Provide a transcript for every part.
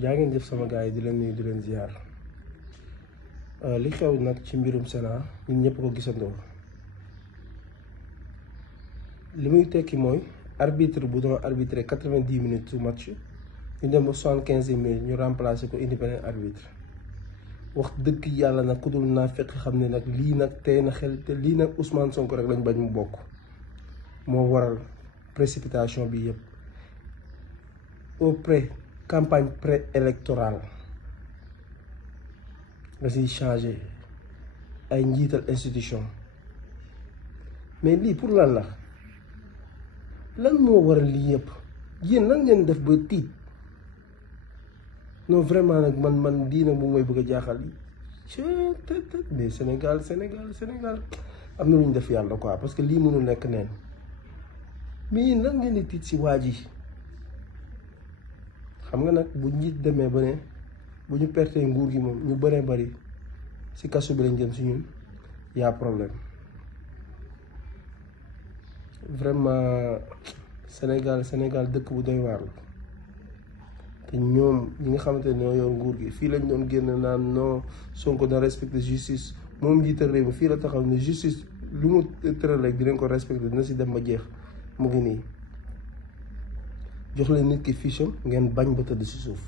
jaa ngeen jëf sama gars yi di leen nuyu di leen ziar li xew nag ci mbirum Sénat ñun ñëpp ko gisandoo li muy tekki mooy arbitre bu doon arbitré 90 minutes su match ñu dem ba 75 minutes ñu remplacer ko indi beneen arbitre wax dëgg yàlla nag ku dul naa fekk xam ne nag lii nag tey na xel te lii nag Ousmane Sonko rek lañ bañ mu bokk moo waral précipitation bi yëpp auprès campagne pré-électorale nga siy changé ay njiital institution mais lii pour lan la lan moo waral lii yëpp yéen lan ngeen def ba tiit non vraiment nag man lii nag moom mooy bëgg a jaaxal mais Sénégal am na lu ñu def yàlla quoi parce que lii mënul nekk neen mais yéen lan ngeen di tiit si waa ji xam nga nag bu njiit demee ba ne bu ñu pertee nguur gi moom ñu bëree bëri si kaso bi lañ jëm si ñun y'a problème vraiment Sénégal dëkk bu doy waar la te ñoom ñi nga xamante ne ñoo yor nguur gi fii lañ doon génn naan non Sonko na respecté justice moom njiital réew mi fii la taxaw ne justice lu mu tëral rek dinañ ko respecté dina si dem ba jeex mu ngi nii jox leen nit ki fiche ngeen bañ ba tëdd si suuf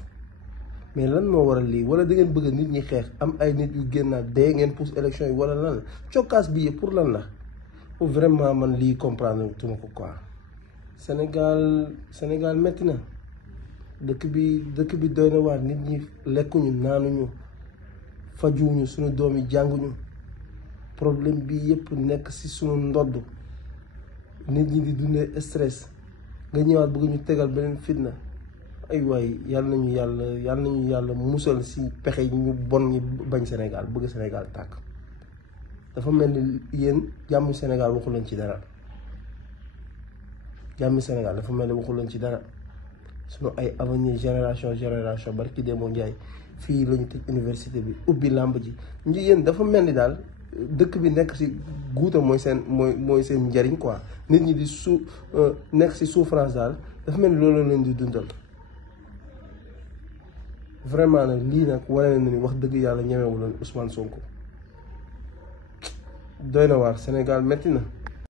mais lan moo waral lii wala da ngeen bëgg nit ñi xeex am ay nit yu génnaat dee ngeen pousse élection yi wala lan la cokkaas bi yëpp pour lan la vraiment man lii comprendre tuma ko quoi Sénégal métti na dëkk bi doy na waar nit ñi lekkuñu naanuñu fajuwuñu suñu doom yi jànguñu problème bi yëpp nekk si suñu ndodd nit ñi di dundee stress nga ñëwaat bëgg ñu tegal beneen fitna ay waay yàlla nañu yàlla musal si pexe yi ñu bon ñi bañ Sénégal bëgg Sénégal tàkk dafa mel ni yéen jàmm Sénégal waxu leen ci dara jàmm Sénégal dafa mel ni waxu leen ci dara sunu ay avenir génération barki Demba Ndiaye fii la ñu tëj université bi ubbi làmb ji ñu yéen dafa mel ni daal dëkk bi nekk ci guuta mooy seen njariñ quoi nit ñi di nekk ci souffrance daal dafa mel ni loolu leen di dundal vraiment nag lii nag wane na ni wax dëgg yàlla ñemewu leen Ousmane Sonko doy na waar Sénégal métti na